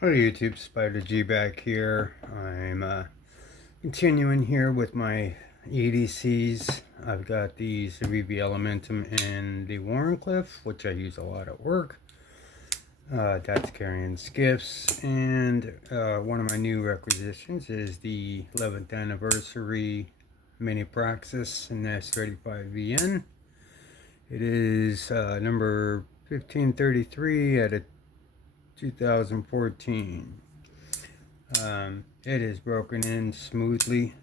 Hello YouTube, Spider G back here. I'm continuing here with my EDCs. I've got the Civivi Elementum and the warnny, which I use a lot at work. That's carrying skiffs, and one of my new requisitions is the 11th anniversary mini Praxis and s35v. It is number 1533 at a 2014. It is broken in smoothly.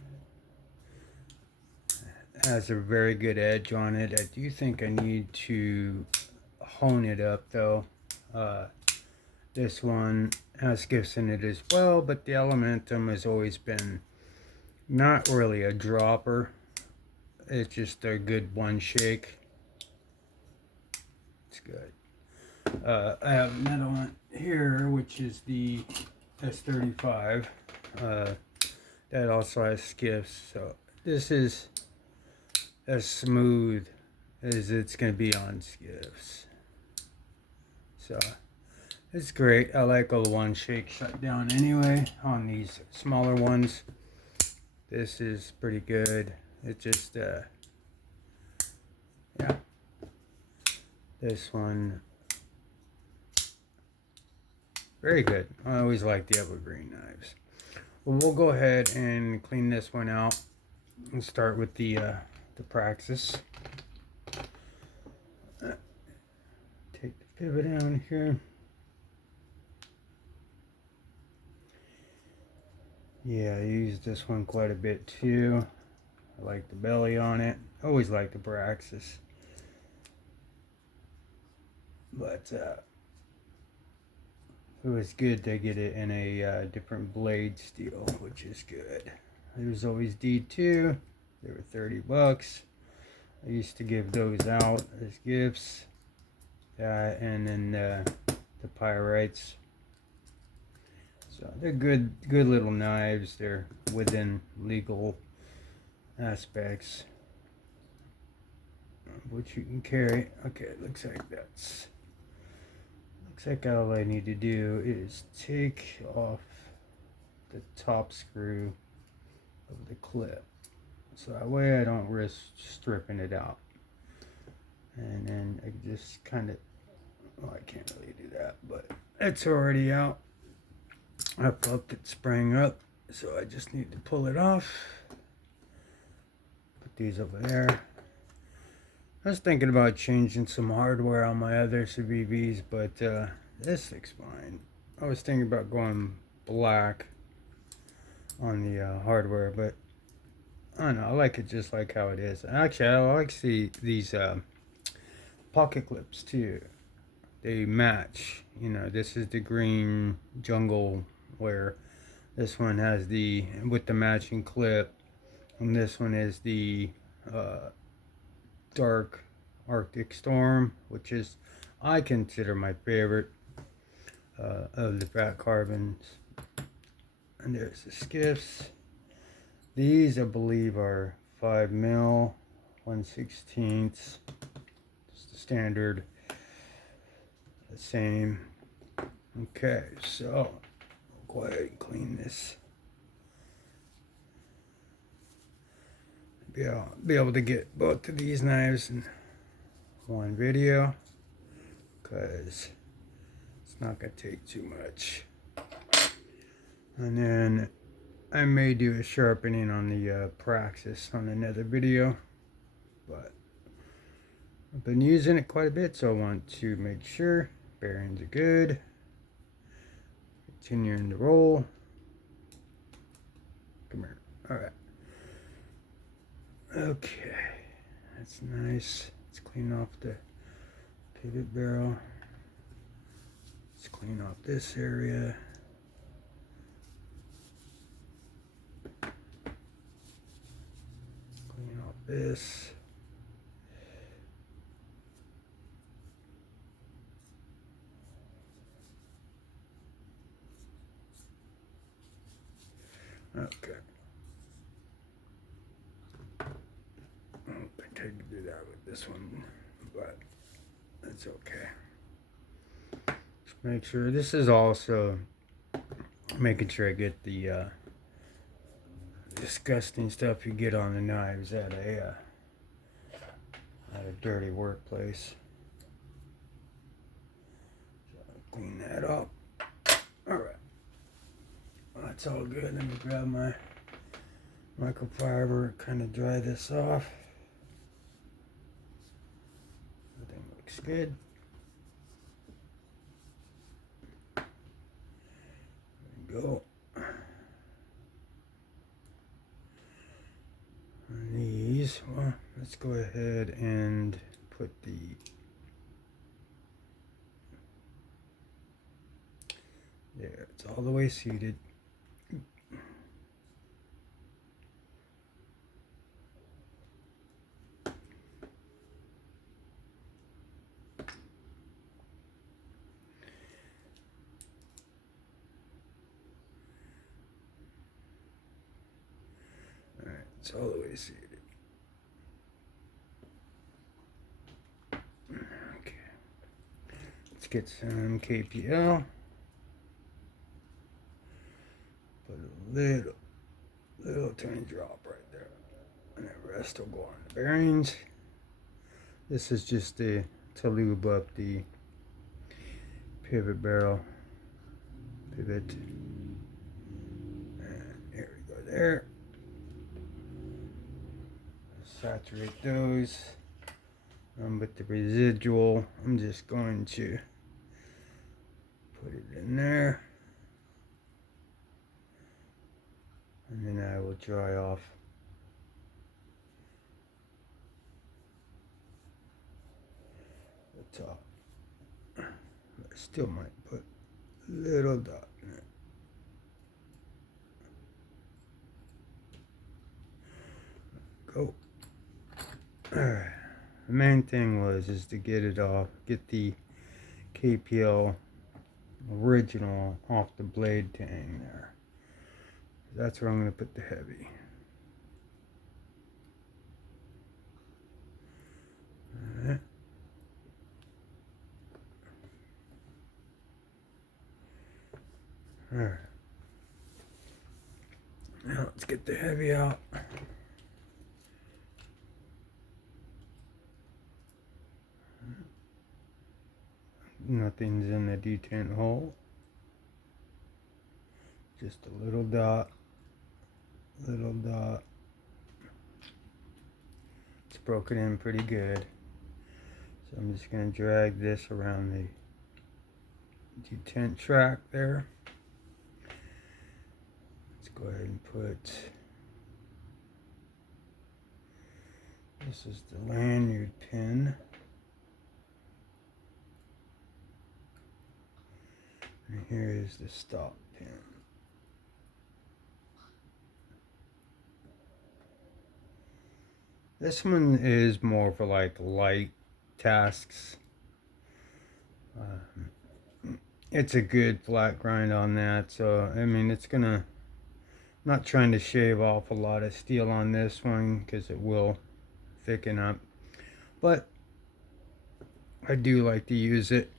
Has a very good edge on it. I do think I need to hone it up though. This one has skiffs in it as well, but the Elementum has always been not really a dropper. It's just a good one shake. It's good. I have another one here, which is the S35. That also has skiffs, so this is as smooth as it's going to be on skiffs. So it's great. I like all the one shake shut down anyway on these smaller ones. This is pretty good. It just yeah, this one very good. I always like the evergreen knives. Well, we'll go ahead and clean this one out and start with the Praxis. Take the pivot down here. Yeah, I use this one quite a bit too. I like the belly on it. I always like the Praxis. But it was good to get it in a different blade steel, which is good. There's always D2. They were $30. I used to give those out as gifts. And then the pyrites. So they're good little knives. They're within legal aspects, which you can carry. Okay, it looks like all I need to do is take off the top screw of the clip, so that way I don't risk stripping it out. And then I just kind of, well, I can't really do that, but it's already out. I felt it sprang up, so I just need to pull it off. Put these over there. I was thinking about changing some hardware on my other Civivs, but this looks fine. I was thinking about going black on the hardware, but I don't know. I like it just like how it is. Actually, I like these pocket clips too. They match. You know, this is the green jungle wear. This one has with the matching clip, and this one is the dark Arctic Storm, which is, I consider, my favorite of the PHAT carbons. And there's the skiffs. These, I believe, are 5mm, 1/16. Just the standard, the same. Okay, so I'll go ahead and clean this. Be able to get both of these knives in one video, because it's not going to take too much. And then I may do a sharpening on the Praxis on another video, but I've been using it quite a bit, so I want to make sure bearings are good. Continuing to roll. Come here. Alright. Okay. That's nice. Let's clean off the pivot barrel. Let's clean off this area. Clean off this. Okay. I don't think I can do that with this one, but that's okay. Just make sure this is also Making sure I get the disgusting stuff you get on the knives at a dirty workplace. So clean that up. Alright. That's all good. Let me grab my microfiber, kind of dry this off. Everything looks good. There we go. On these, well, let's go ahead and put the there, it's all the way seated. Alright, it's all the way seated. Okay. Let's get some KPL. Put a little tiny drop right there. And the rest will go on the bearings. This is just to lube up the pivot barrel. Pivot. And there we go there. Saturate those. With the residual, I'm just going to put it in there. And then I will dry off the top. I still might put a little dot in it. Go. Alright. The main thing is to get it off, get the KPL original off the blade tang there. That's where I'm going to put the heavy. Alright. Alright. Now let's get the heavy out. Nothing's in the detent hole. Just a little dot. Little dot. It's broken in pretty good. So I'm just going to drag this around the detent track there. Let's go ahead and put, this is the lanyard pin. And here is the stop pin. This one is more for like light tasks. It's a good flat grind on that, so I mean it's gonna, not trying to shave off a lot of steel on this one because it will thicken up, but I do like to use it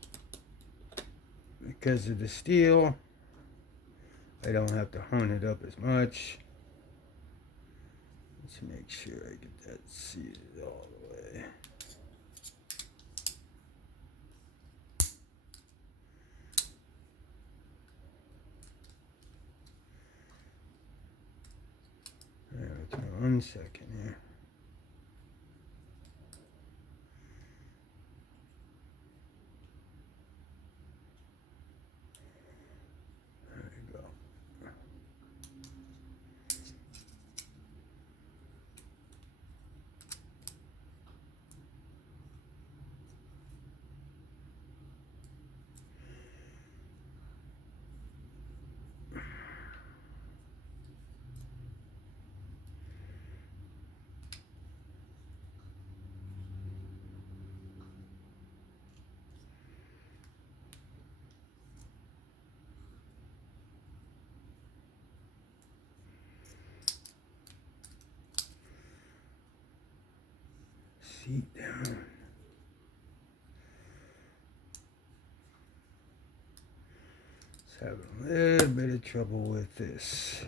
because of the steel. I don't have to hone it up as much. Let's make sure I get that seated all the way. Alright, 1 second here. There we go. Seat down. Having a little bit of trouble with this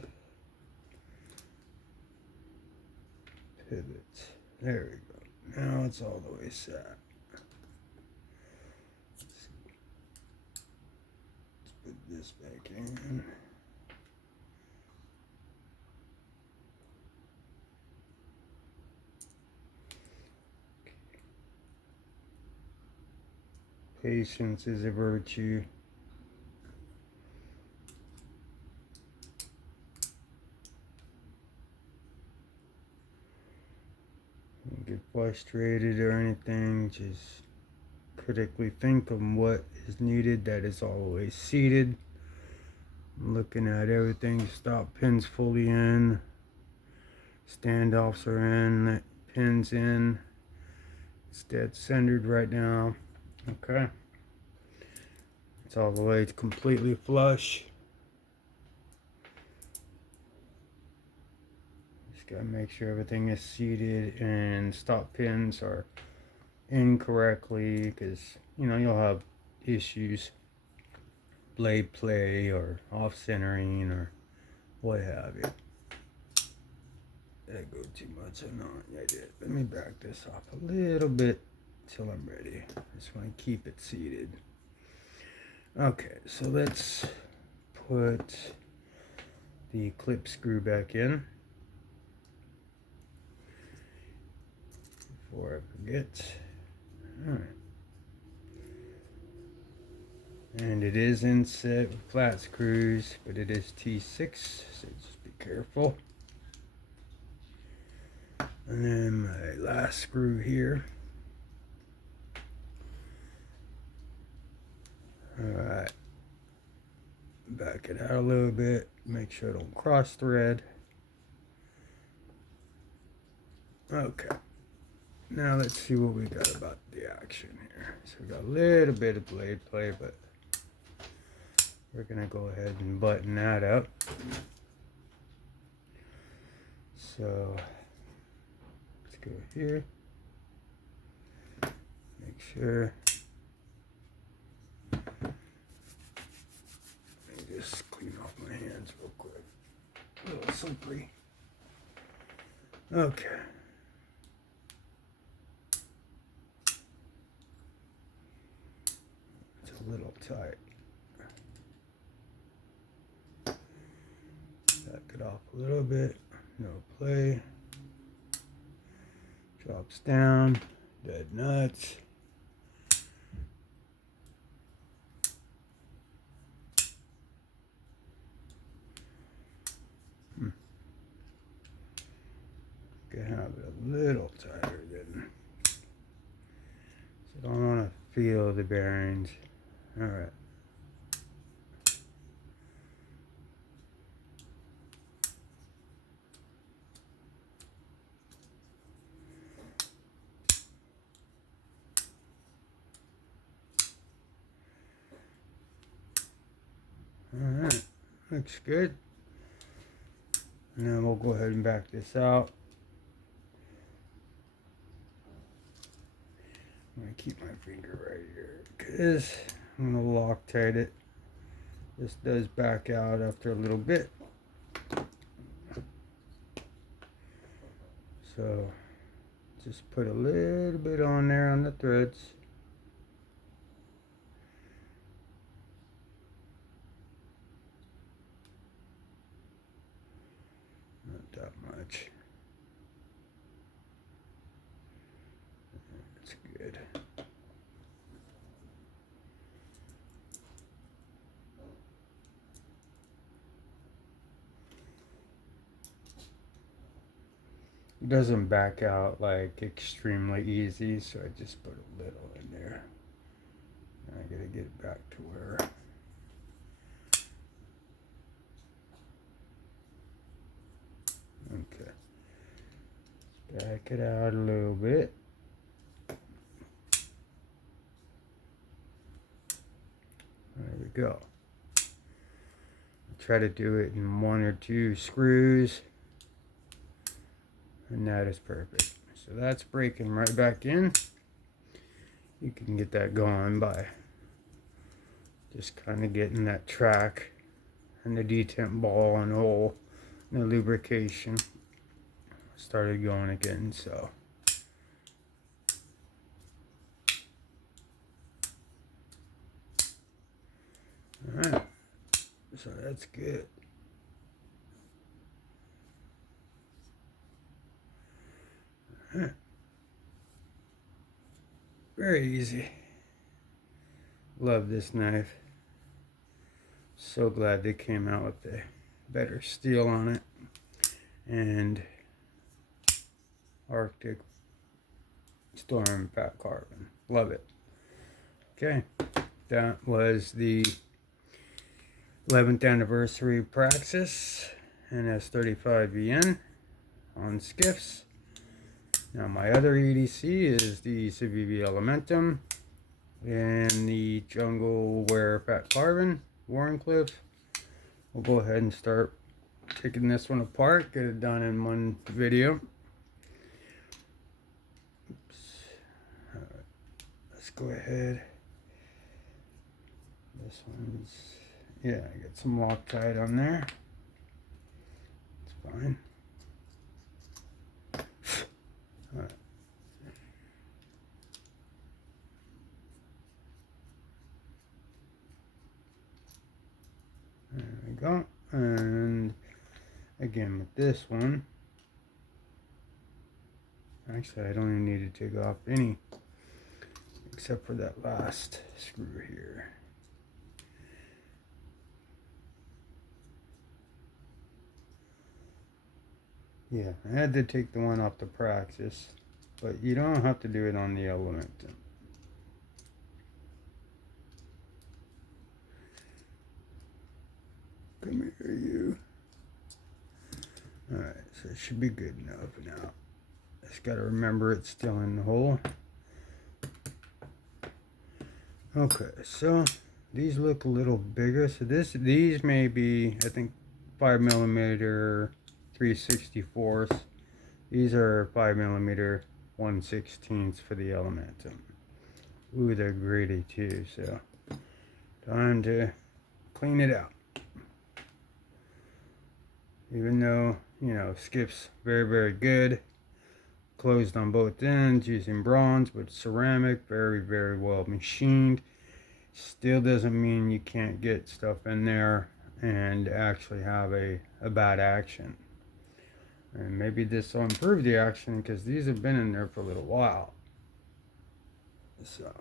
pivot. There we go. Now it's all the way set. Let's put this back in. Patience is a virtue. Don't get frustrated or anything, just critically think of what is needed. That is always seated. I'm looking at everything. Stop pins fully in. Standoffs are in. Pins in. It's dead centered right now. Okay. It's all the way completely flush. Just gotta make sure everything is seated and stop pins are incorrectly, because you know you'll have issues, blade play or off centering or what have you. Did I go too much or not? I did. Let me back this off a little bit till I'm ready. Just want to keep it seated. Okay, so let's put the clip screw back in before I forget. Alright. And it is inset with flat screws, but it is T6, so just be careful. And then my last screw here. Alright. Back it out a little bit. Make sure I don't cross thread. Okay. Now let's see what we got about the action here. So we got a little bit of blade play, but we're going to go ahead and button that up. So let's go here. Make sure. Let me just clean off my hands real quick. A little slippery. Okay. It's a little tight. Back it off a little bit. No play. Drops down. Dead nuts. Can have it a little tighter than. So I don't want to feel the bearings. All right. All right, looks good. And then we'll go ahead and back this out. I'm going to keep my finger right here because I'm going to Loctite it. This does back out after a little bit. So just put a little bit on there on the threads. Not that much. That's good. It doesn't back out like extremely easy, so I just put a little in there. And I gotta get it back to where. Okay. Let's back it out a little bit. There we go. I'll try to do it in 1 or 2 screws. And that is perfect. So that's breaking right back in. You can get that going by Just kind of getting that track and the detent ball and hole and the lubrication started going again. So alright, so that's good. Alright. Very easy. Love this knife. So glad they came out with the better steel on it. And Arctic Storm PHAT carbon. Love it. Okay, that was the 11th anniversary Praxis and s35v on skiffs. Now my other EDC is the Civivi Elementum and the Jungle Wear PHAT carbon Warncliffe. We'll go ahead and start taking this one apart, get it done in one video. Alright, let's go ahead. This one's, yeah, I got some Loctite on there. It's fine. Alright. There we go. And again with this one, actually I don't even need to take off any except for that last screw here. Yeah, I had to take the one off the Praxis, but you don't have to do it on the Elementum. Come here, you. Alright, so it should be good enough now. Just gotta remember it's still in the hole. Okay, so these look a little bigger. So these may be, I think, 5mm 3/64. These are 5mm 1/16 for the Elementum. Ooh, they're gritty too, so time to clean it out. Even though, you know, skiff's very, very good. Closed on both ends using bronze, but ceramic, very, very well machined. Still doesn't mean you can't get stuff in there and actually have a bad action. And maybe this will improve the action because these have been in there for a little while. So,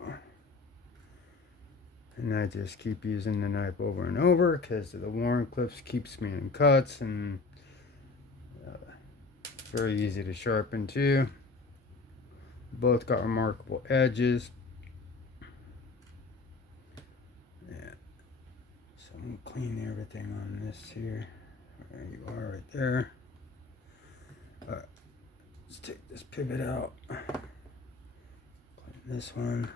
and I just keep using the knife over and over because the Warncliffe keeps me in cuts, and very easy to sharpen too. Both got remarkable edges. Yeah. So I'm gonna clean everything on this here. There you are, right there. Alright, let's take this pivot out. Clean this one.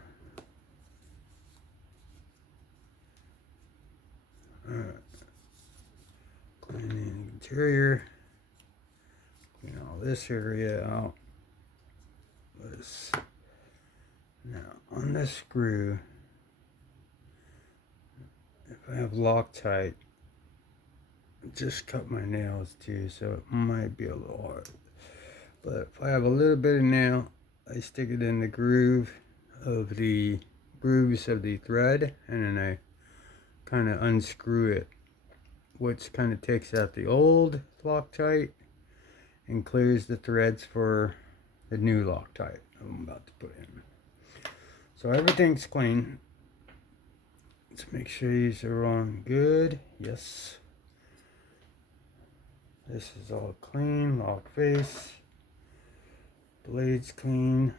Alright. Clean the interior. Clean all this area out. This. Now on this screw, if I have Loctite, just cut my nails too, so it might be a little hard. But if I have a little bit of nail, I stick it in the grooves of the thread, and then I kind of unscrew it, which kind of takes out the old Loctite and clears the threads for the new Loctite I'm about to put in. So everything's clean. Let's make sure these are on good. Yes. This is all clean. Lock face. Blades clean.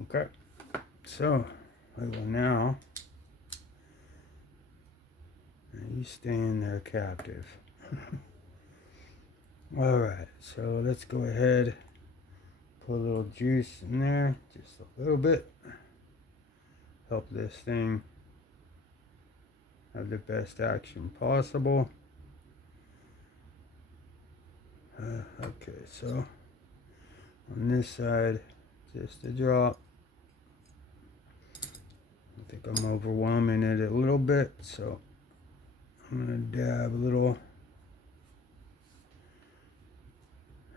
Okay. So I will now. You stay in there captive. Alright, so let's go ahead, put a little juice in there, just a little bit. Help this thing have the best action possible. Okay, so on this side, just a drop. I think I'm overwhelming it a little bit, so I'm gonna dab a little,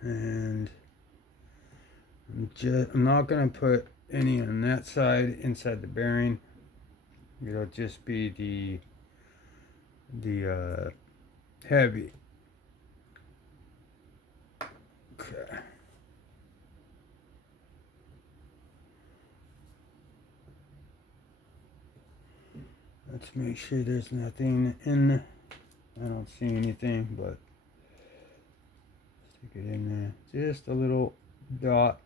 and I'm not gonna put any on that side inside the bearing. It'll just be the heavy. Okay. Let's make sure there's nothing in. I don't see anything, but stick it in there. Just a little dot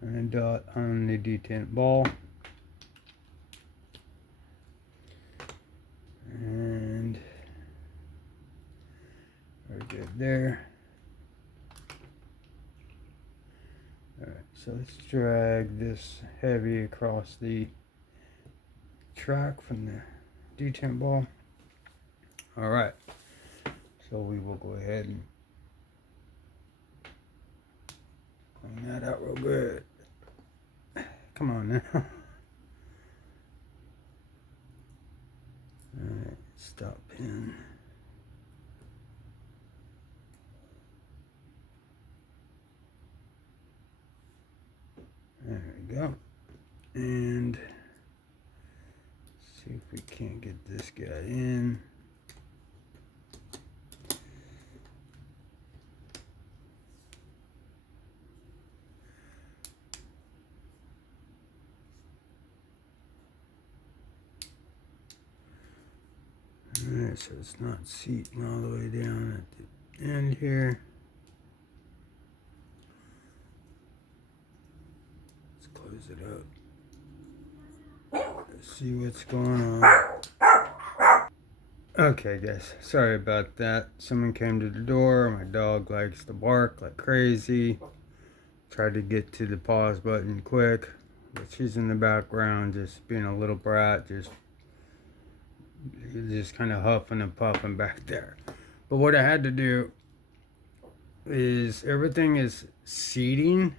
and a dot on the detent ball. And we're good there. Alright, so let's drag this heavy across the track from the detent ball. Alright, so we will go ahead and clean that out real good. Come on now. Alright, stop pin. There we go. And see if we can't get this guy in. Alright, so it's not seating all the way down at the end here. Let's close it up. Let's see what's going on. Okay guys, sorry about that. Someone came to the door. My dog likes to bark like crazy. Tried to get to the pause button quick, but she's in the background just being a little brat, just kind of huffing and puffing back there. But what I had to do is everything is seating,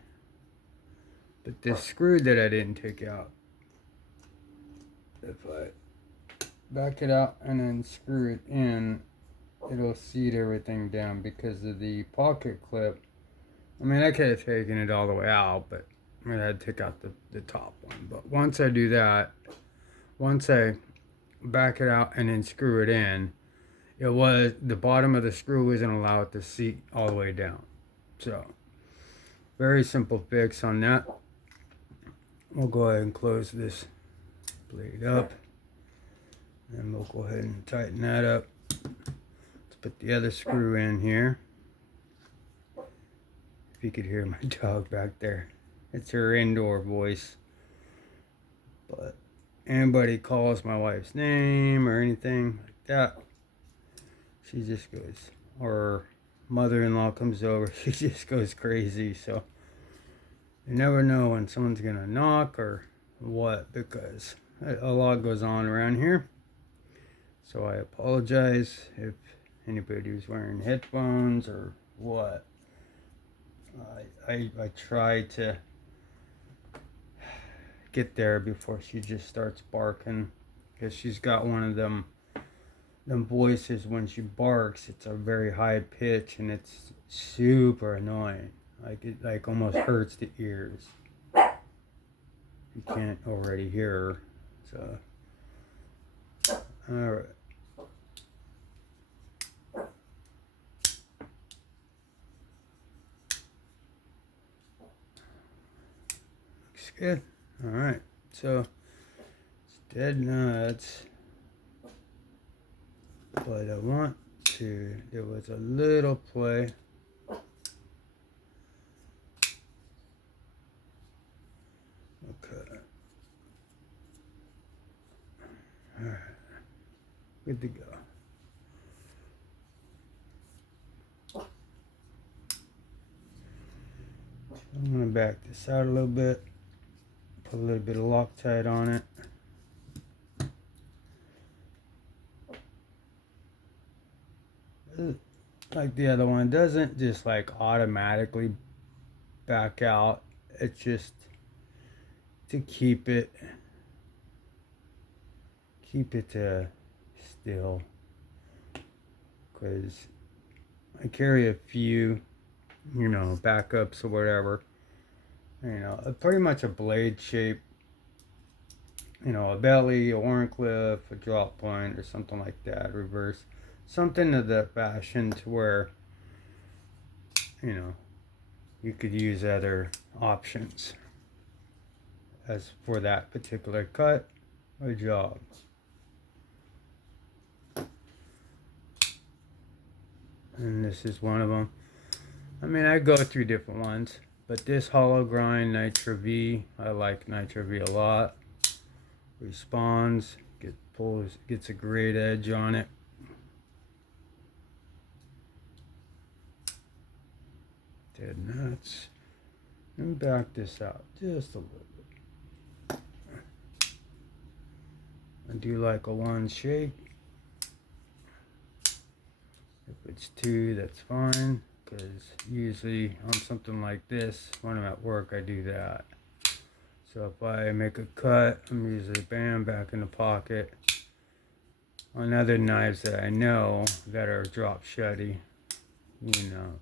but this screw that I didn't take out, if I back it out and then screw it in, it'll seat everything down because of the pocket clip. I mean, I could have taken it all the way out, but I had to take out the top one. But once I do that, once I back it out and then screw it in, the bottom of the screw isn't allowed to seat all the way down. So very simple fix on that. We'll go ahead and close this blade up, and we'll go ahead and tighten that up. Let's put the other screw in here. If you could hear my dog back there, it's her indoor voice. But anybody calls my wife's name or anything like that, she just goes, or mother-in-law comes over, she just goes crazy. So you never know when someone's gonna knock or what, because a lot goes on around here. So I apologize if anybody was wearing headphones or what. I try to get there before she just starts barking, because she's got one of them voices when she barks. It's a very high pitch and it's super annoying. Like it almost hurts the ears. You can't already hear her. So all right. Looks good. All right, so it's dead nuts, but I want to, there was a little play. Okay. All right, good to go. I'm gonna back this out a little bit. Put a little bit of Loctite on it. Like the other one, doesn't just like automatically back out. It's just to keep it still, because I carry a few, you know, backups or whatever, you know, pretty much a blade shape, you know, a belly, a Warncliffe, a drop point, or something like that, reverse, something of that fashion, to where, you know, you could use other options as for that particular cut or job. And this is one of them. I mean, I go through different ones, but this hollow grind Nitro V, I like Nitro V a lot. Responds, gets a great edge on it. Dead nuts. And back this out just a little bit. I do like a 1 shake. If it's 2, that's fine, because usually on something like this, when I'm at work, I do that. So if I make a cut, I'm usually bam, back in the pocket. On other knives that I know that are drop shutty, you know,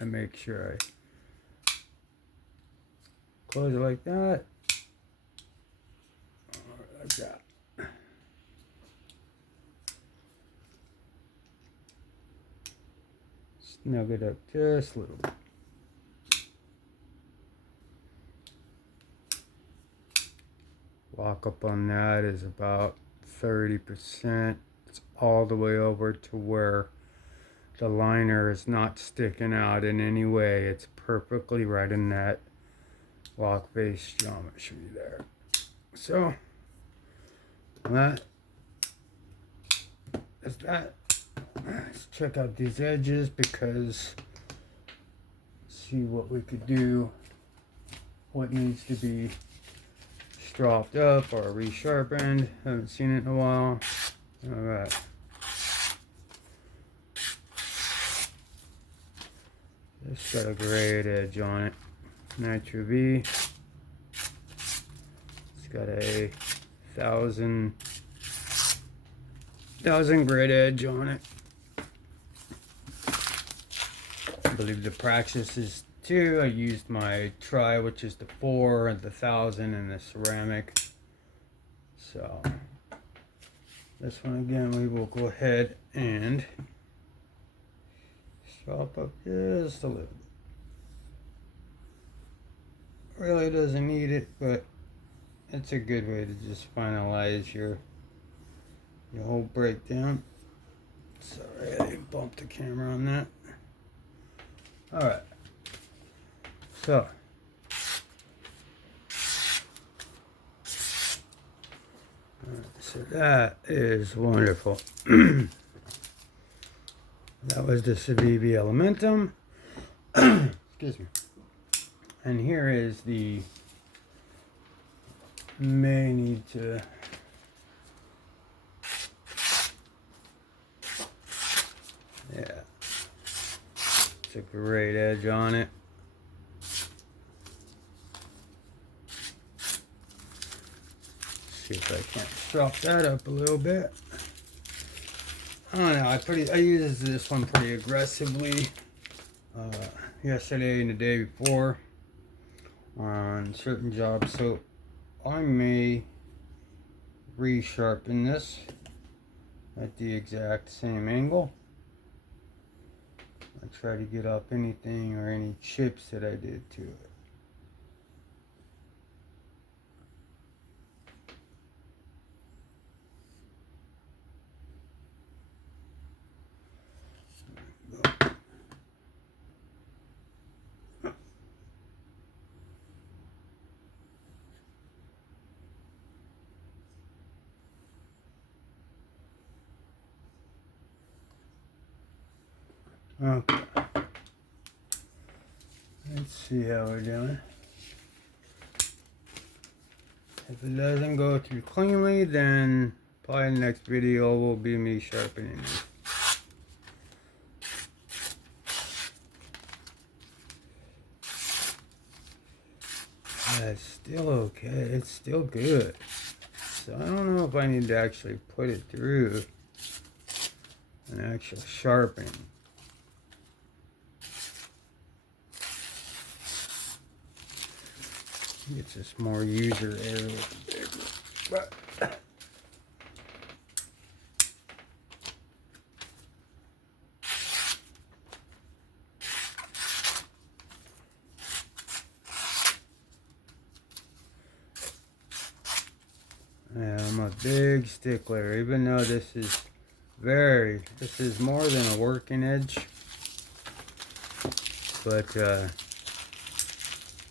I make sure I close it like that, or like that. Snug it up just a little bit. Lock up on that is about 30%. It's all the way over to where the liner is not sticking out in any way. It's perfectly right in that lock face geometry there. So that is that. Let's check out these edges, because see what we could do, what needs to be stropped up or resharpened. Haven't seen it in a while. All right. It's got a great edge on it. Nitro V. It's got a 1000 grit edge on it. I believe the Praxis is 2. I used my tri, which is the 4, and the 1000, and the ceramic. So this one again, we will go ahead and strop up just a little bit. Really doesn't need it, but it's a good way to just finalize your whole breakdown. Sorry, I bumped the camera on that. Alright, so that is wonderful. That was the Civivi Elementum. Excuse me. And here is the, may need to, yeah, it's a great edge on it. See if I can't strop that up a little bit. I don't know, I use this one pretty aggressively yesterday and the day before on certain jobs, so I may resharpen this at the exact same angle. I try to get up anything or any chips that I did to it. Okay. Let's see how we're doing. If it doesn't go through cleanly, then probably the next video will be me sharpening it. it's still okay. It's still good. So I don't know if I need to actually put it through an actual sharpening. It's just more user area. But yeah, I'm a big stickler, even though this is more than a working edge. But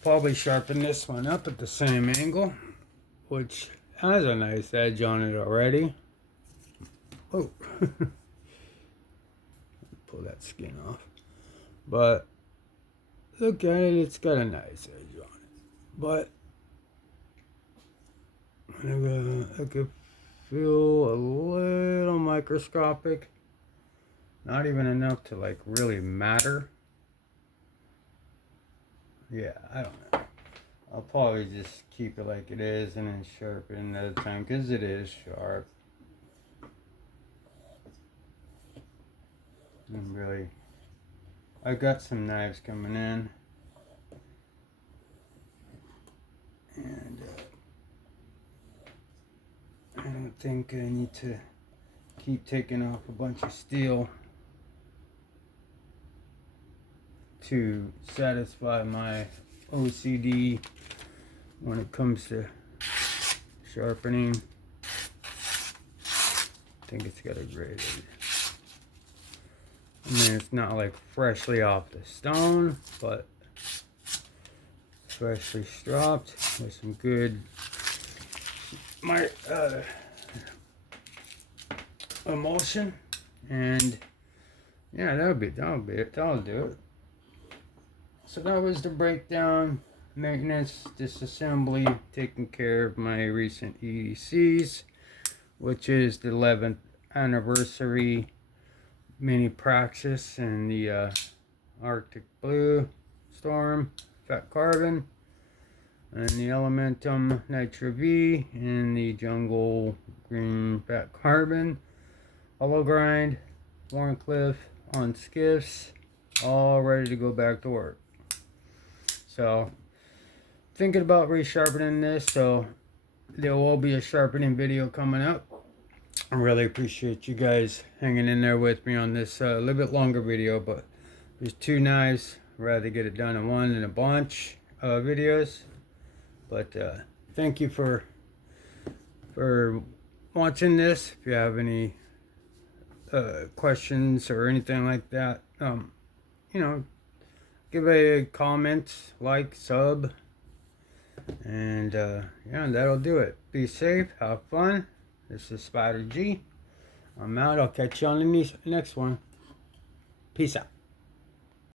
probably sharpen this one up at the same angle, which has a nice edge on it already. Oh, pull that skin off. But look at it, it's got a nice edge on it. But I could feel a little microscopic, not even enough to like really matter. Yeah, I don't know. I'll probably just keep it like it is and then sharpen it another time because it is sharp. And really, I got some knives coming in, and I don't think I need to keep taking off a bunch of steel to satisfy my OCD when it comes to sharpening. I think it's got a great edge. I mean, it's not like freshly off the stone, but freshly stropped with some good emulsion, and yeah, that'll be it. That'll do it. So that was the breakdown, maintenance, disassembly, taking care of my recent EDCs, which is the 11th anniversary mini Praxis and the Arctic Blue Storm Fat Carbon, and the Elementum Nitro V and the Jungle Green Fat Carbon, hollow grind, Warncliffe on skiffs, all ready to go back to work. So thinking about resharpening this, so there will be a sharpening video coming up. I really appreciate you guys hanging in there with me on this a little bit longer video, but there's two knives. I'd rather get it done in one than a bunch of videos. But thank you for watching this. If you have any questions or anything like that, you know, give a comment, like, sub, and yeah, that'll do it. Be safe, have fun. This is Spider G. I'm out. I'll catch you on the next one. Peace out.